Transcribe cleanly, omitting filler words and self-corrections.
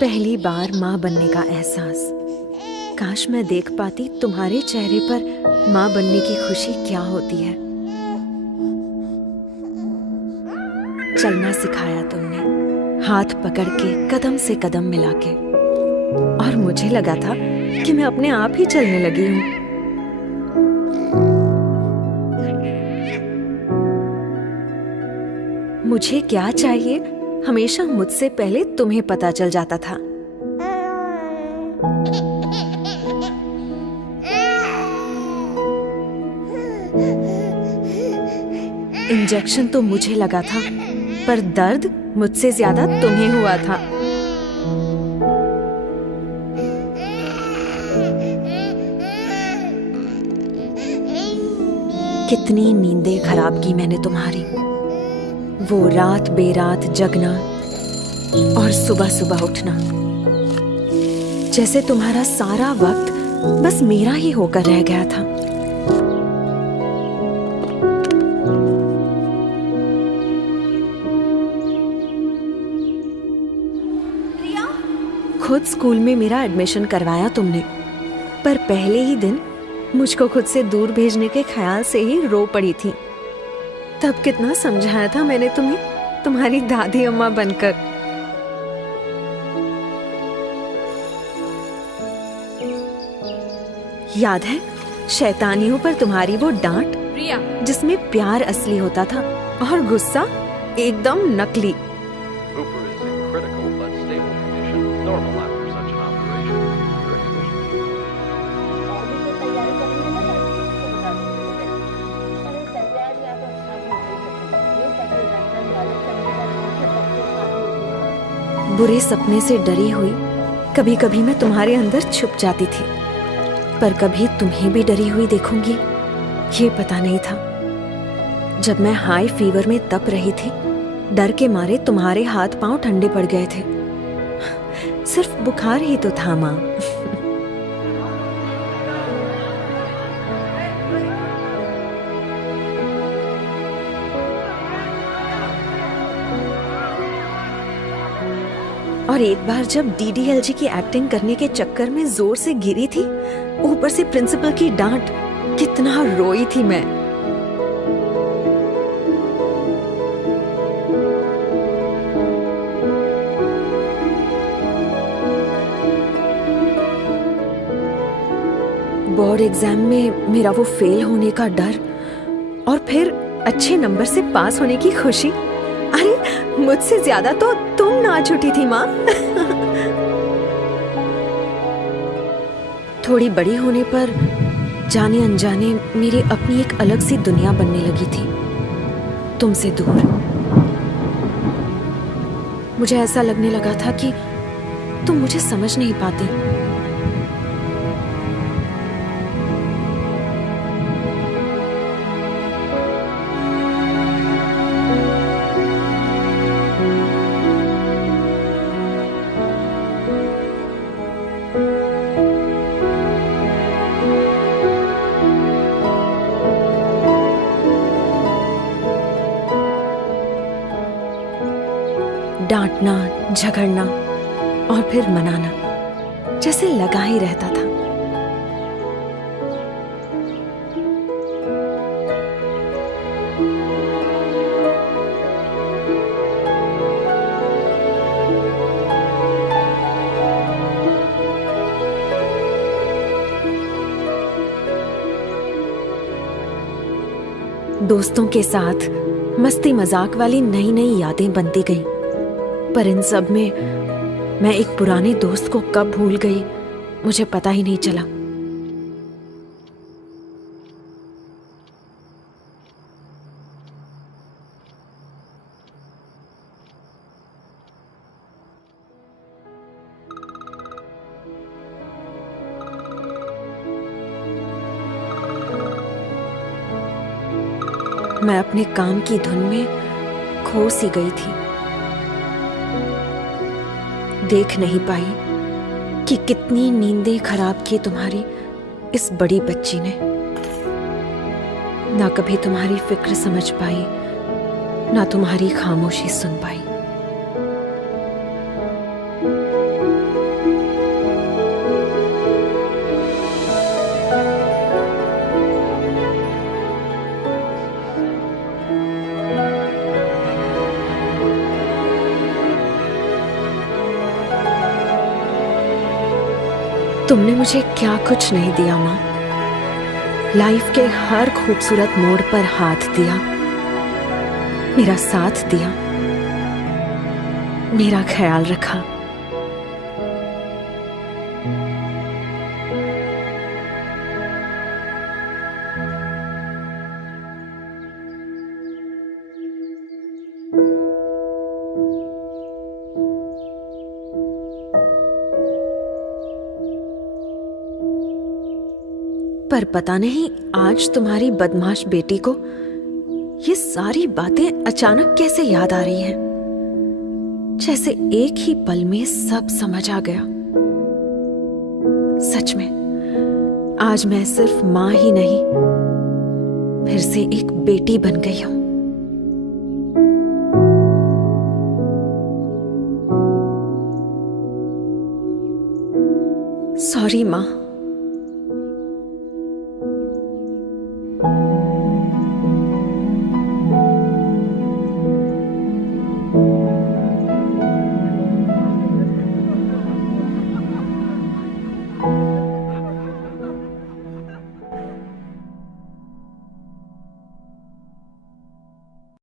पहली बार माँ बनने का एहसास। काश मैं देख पाती तुम्हारे चेहरे पर माँ बनने की खुशी क्या होती है। चलना सिखाया तुमने, हाथ पकड़ के कदम से कदम मिला के, और मुझे लगा था कि मैं अपने आप ही चलने लगी हूँ। मुझे क्या चाहिए हमेशा मुझसे पहले तुम्हें पता चल जाता था। इंजेक्शन तो मुझे लगा था, पर दर्द मुझसे ज्यादा तुम्हें हुआ था। कितनी नींदें खराब की मैंने तुम्हारी, वो रात बेरात जगना और सुबह सुबह उठना, जैसे तुम्हारा सारा वक्त बस मेरा ही होकर रह गया था। खुद स्कूल में मेरा एडमिशन करवाया तुमने, पर पहले ही दिन मुझको खुद से दूर भेजने के ख्याल से ही रो पड़ी थी। तब कितना समझाया था मैंने तुम्हें, तुम्हारी दादी अम्मा बनकर। याद है शैतानियों पर तुम्हारी वो डांट, जिसमें प्यार असली होता था और गुस्सा एकदम नकली। बुरे सपने से डरी हुई कभी कभी मैं तुम्हारे अंदर छुप जाती थी, पर कभी तुम्हें भी डरी हुई देखूंगी ये पता नहीं था। जब मैं हाई फीवर में तप रही थी, डर के मारे तुम्हारे हाथ पांव ठंडे पड़ गए थे। सिर्फ बुखार ही तो था माँ। और एक बार जब डीडीएलजी की एक्टिंग करने के चक्कर में जोर से गिरी थी, ऊपर से प्रिंसिपल की डांट, कितना रोई थी मैं। बोर्ड एग्जाम में मेरा वो फेल होने का डर, और फिर अच्छे नंबर से पास होने की खुशी। अरे मुझसे ज्यादा तो तुम नाच उठी थी माँ। थोड़ी बड़ी होने पर जाने अनजाने मेरी अपनी एक अलग सी दुनिया बनने लगी थी, तुमसे दूर। मुझे ऐसा लगने लगा था कि तुम मुझे समझ नहीं पाती। डांटना, झगड़ना और फिर मनाना, जैसे लगा ही रहता था। दोस्तों के साथ मस्ती मजाक वाली नई नई यादें बनती गईं, पर इन सब में मैं एक पुराने दोस्त को कब भूल गई मुझे पता ही नहीं चला। मैं अपने काम की धुन में खो सी गई थी। देख नहीं पाई कि कितनी नींदें खराब की तुम्हारी इस बड़ी बच्ची ने। ना कभी तुम्हारी फिक्र समझ पाई, ना तुम्हारी खामोशी सुन पाई। तुमने मुझे क्या कुछ नहीं दिया माँ। लाइफ के हर खूबसूरत मोड़ पर हाथ दिया, मेरा साथ दिया, मेरा ख्याल रखा। पर पता नहीं आज तुम्हारी बदमाश बेटी को ये सारी बातें अचानक कैसे याद आ रही हैं, जैसे एक ही पल में सब समझ आ गया। सच में आज मैं सिर्फ मां ही नहीं, फिर से एक बेटी बन गई हूं। सॉरी मां।